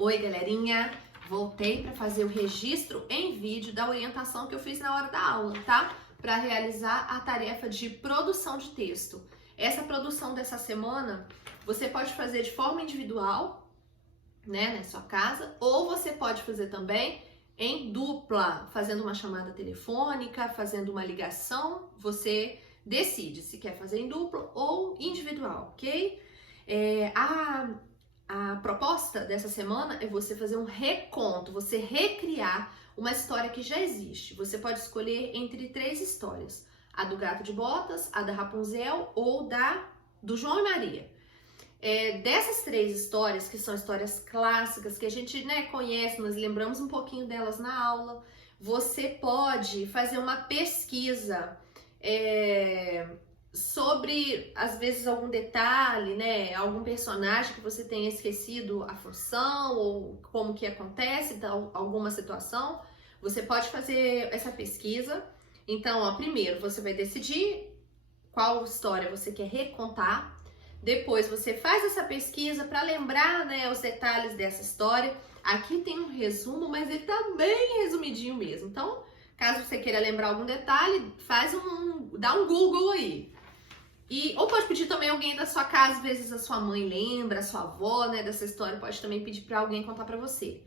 Oi, galerinha! Voltei para fazer o registro em vídeo da orientação que eu fiz na hora da aula, tá? Para realizar a tarefa de produção de texto. Essa produção dessa semana você pode fazer de forma individual, né, na sua casa, ou você pode fazer também em dupla, fazendo uma chamada telefônica, fazendo uma ligação. Você decide se quer fazer em dupla ou individual, ok? A proposta dessa semana é você fazer um reconto, você recriar uma história que já existe. Você pode escolher entre 3 histórias: a do Gato de Botas, a da Rapunzel ou do João e Maria. Dessas 3 histórias, que são histórias clássicas, que a gente, né, conhece, nós lembramos um pouquinho delas na aula, você pode fazer uma pesquisa sobre, às vezes, algum detalhe, né, algum personagem que você tenha esquecido a função ou como que acontece, então, alguma situação. Você pode fazer essa pesquisa. Então, ó, primeiro você vai decidir qual história você quer recontar. Depois você faz essa pesquisa para lembrar, né, os detalhes dessa história. Aqui tem um resumo, mas ele tá bem resumidinho mesmo. Então, caso você queira lembrar algum detalhe, dá um Google aí. Ou pode pedir também alguém da sua casa, às vezes a sua mãe lembra, a sua avó, né, dessa história, pode também pedir para alguém contar para você.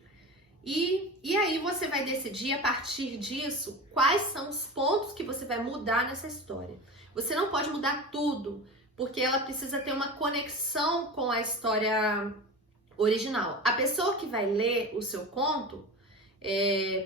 E aí você vai decidir, a partir disso, quais são os pontos que você vai mudar nessa história. Você não pode mudar tudo, porque ela precisa ter uma conexão com a história original. A pessoa que vai ler o seu conto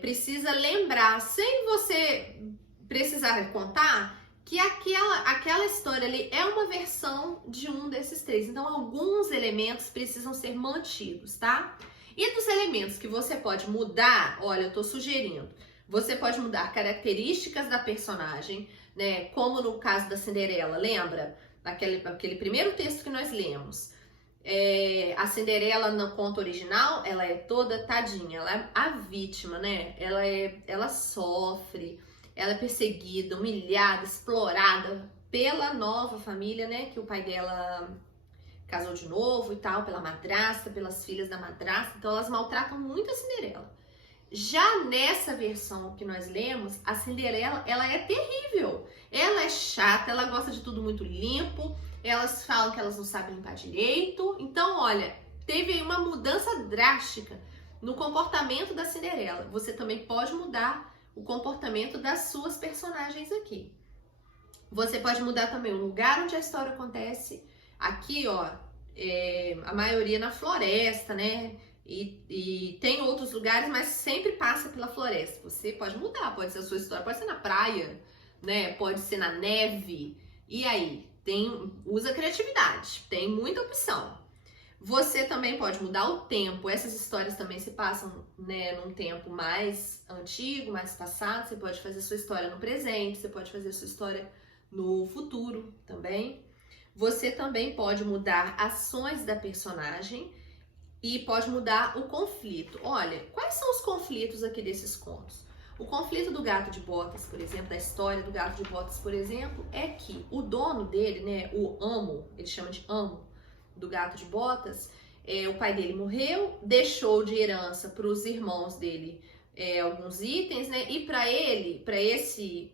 precisa lembrar, sem você precisar contar, que aquela história ali é uma versão de um desses 3. Então, alguns elementos precisam ser mantidos, tá? E dos elementos que você pode mudar, olha, eu tô sugerindo, você pode mudar características da personagem, né? Como no caso da Cinderela, lembra? Aquele primeiro texto que nós lemos. A Cinderela no conto original, ela é toda tadinha, ela é a vítima, né? Ela sofre, ela é perseguida, humilhada, explorada pela nova família, né? Que o pai dela casou de novo e tal, pela madrasta, pelas filhas da madrasta. Então elas maltratam muito a Cinderela. Já nessa versão que nós lemos, a Cinderela, ela é terrível. Ela é chata, ela gosta de tudo muito limpo. Elas falam que elas não sabem limpar direito. Então, olha, teve aí uma mudança drástica no comportamento da Cinderela. Você também pode mudar o comportamento das suas personagens aqui. Você pode mudar também o lugar onde a história acontece. Aqui, ó, a maioria na floresta, né? E tem outros lugares, mas sempre passa pela floresta. Você pode mudar, pode ser a sua história, pode ser na praia, né? Pode ser na neve. E aí? Usa criatividade, tem muita opção. Você também pode mudar o tempo. Essas histórias também se passam, né, num tempo mais antigo, mais passado. Você pode fazer sua história no presente, você pode fazer sua história no futuro também. Você também pode mudar ações da personagem e pode mudar o conflito. Olha, quais são os conflitos aqui desses contos? O conflito do Gato de Botas, por exemplo, da história do Gato de Botas, por exemplo, é que o dono dele, né, o amo, ele chama de amo do Gato de Botas, o pai dele morreu, deixou de herança para os irmãos dele alguns itens, né, e para esse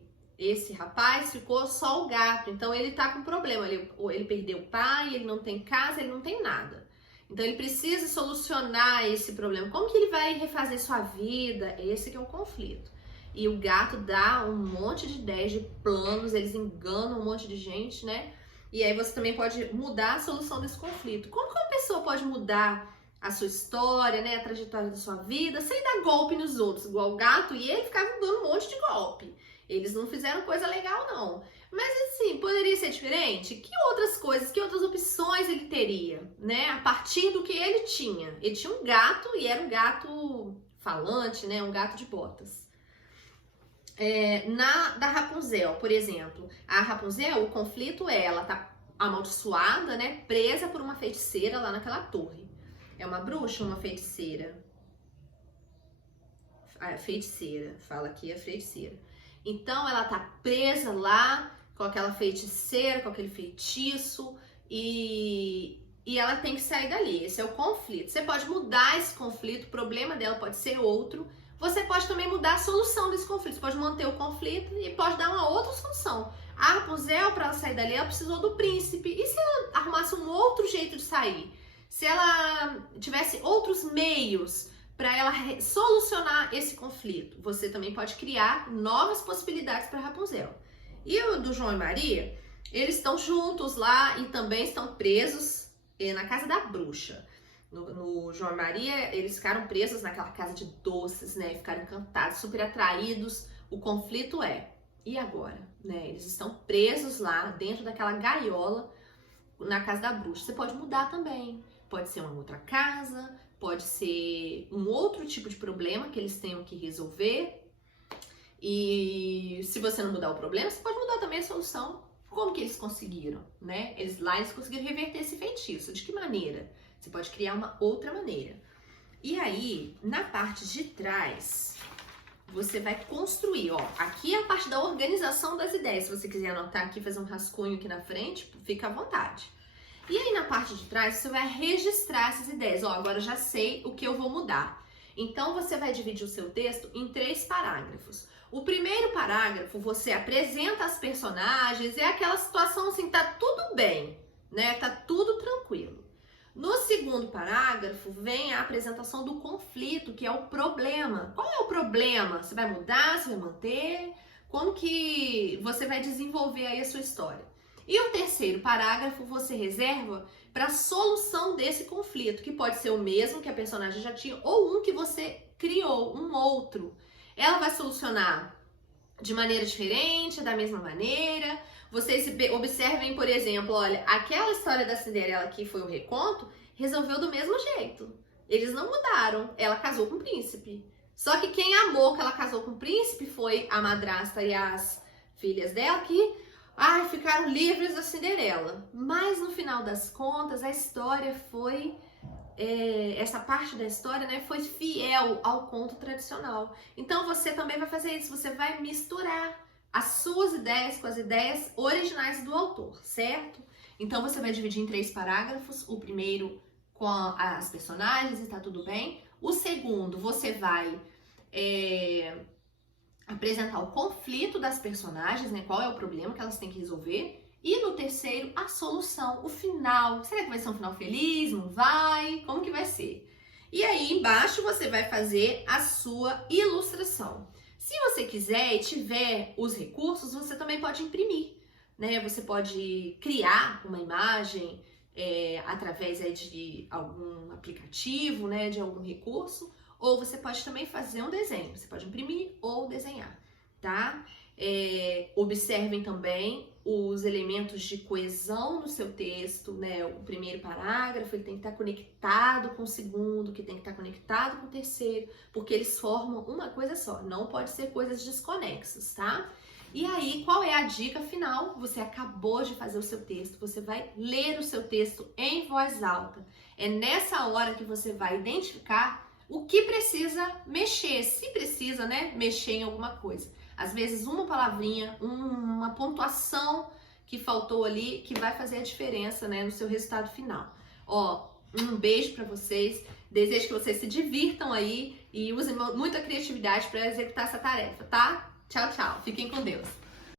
rapaz ficou só o gato. Então ele tá com problema, ele perdeu o pai, ele não tem casa, ele não tem nada. Então ele precisa solucionar esse problema. Como que ele vai refazer sua vida? Esse que é o conflito. E o gato dá um monte de ideias, de planos, eles enganam um monte de gente, né? E aí você também pode mudar a solução desse conflito. Como que uma pessoa pode mudar a sua história, né, a trajetória da sua vida, sem dar golpe nos outros? Igual o gato e ele ficavam dando um monte de golpe. Eles não fizeram coisa legal, não. Mas assim, poderia ser diferente? Que outras coisas, que outras opções ele teria, né? A partir do que ele tinha. Ele tinha um gato e era um gato falante, né? Um gato de botas. Da Rapunzel, por exemplo. A Rapunzel, o conflito ela tá amaldiçoada, né? Presa por uma feiticeira lá naquela torre. É uma bruxa ou uma feiticeira? Feiticeira, fala aqui a feiticeira. Então ela tá presa lá com aquela feiticeira, com aquele feitiço, e e ela tem que sair dali. Esse é o conflito. Você pode mudar esse conflito, o problema dela pode ser outro. Você pode também mudar a solução desse conflito. Você pode manter o conflito e pode dar uma outra solução. A Rapunzel, para ela sair dali, ela precisou do príncipe. E se ela arrumasse um outro jeito de sair? Se ela tivesse outros meios para ela solucionar esse conflito? Você também pode criar novas possibilidades para Rapunzel. E o do João e Maria, eles estão juntos lá e também estão presos na casa da bruxa. No João e Maria, eles ficaram presos naquela casa de doces, né? Ficaram encantados, super atraídos. O conflito e agora? Né? Eles estão presos lá dentro daquela gaiola na casa da bruxa. Você pode mudar também. Pode ser uma outra casa, pode ser um outro tipo de problema que eles tenham que resolver. E se você não mudar o problema, você pode mudar também a solução. Como que eles conseguiram, né? Eles conseguiram reverter esse feitiço. De que maneira? Você pode criar uma outra maneira. E aí, na parte de trás, você vai construir, ó. Aqui é a parte da organização das ideias. Se você quiser anotar aqui, fazer um rascunho aqui na frente, fica à vontade. E aí, na parte de trás, você vai registrar essas ideias. Ó, agora eu já sei o que eu vou mudar. Então, você vai dividir o seu texto em 3 parágrafos. O primeiro parágrafo, você apresenta as personagens, é aquela situação assim, tá tudo bem, né? Tá tudo tranquilo. No segundo parágrafo, vem a apresentação do conflito, que é o problema. Qual é o problema? Você vai mudar, você vai manter? Como que você vai desenvolver aí a sua história? E o terceiro parágrafo, você reserva para a solução desse conflito, que pode ser o mesmo que a personagem já tinha, ou um que você criou, um outro. Ela vai solucionar de maneira diferente, da mesma maneira. Vocês observem, por exemplo, olha, aquela história da Cinderela que foi o reconto, resolveu do mesmo jeito. Eles não mudaram, ela casou com o príncipe. Só que quem amou que ela casou com o príncipe foi a madrasta e as filhas dela que ficaram livres da Cinderela. Mas no final das contas, a história foi... essa parte da história, né, foi fiel ao conto tradicional. Então você também vai fazer isso, você vai misturar as suas ideias com as ideias originais do autor, certo? Então você vai dividir em 3 parágrafos, o primeiro com as personagens e tá tudo bem. O segundo, você vai apresentar o conflito das personagens, né, qual é o problema que elas têm que resolver. E no terceiro, a solução, o final. Será que vai ser um final feliz? Não vai? Como que vai ser? E aí embaixo você vai fazer a sua ilustração. Se você quiser e tiver os recursos, você também pode imprimir, né? Você pode criar uma imagem através de algum aplicativo, né? De algum recurso. Ou você pode também fazer um desenho. Você pode imprimir ou desenhar, tá? Observem também os elementos de coesão no seu texto, né? O primeiro parágrafo ele tem que estar conectado com o segundo, que tem que estar conectado com o terceiro, porque eles formam uma coisa só, não pode ser coisas desconexas, tá? E aí, qual é a dica final? Você acabou de fazer o seu texto, você vai ler o seu texto em voz alta. É nessa hora que você vai identificar o que precisa mexer, se precisa, né, mexer em alguma coisa. Às vezes uma palavrinha, uma pontuação que faltou ali, que vai fazer a diferença, né, no seu resultado final. Ó, um beijo pra vocês, desejo que vocês se divirtam aí e usem muita criatividade para executar essa tarefa, tá? Tchau, tchau. Fiquem com Deus.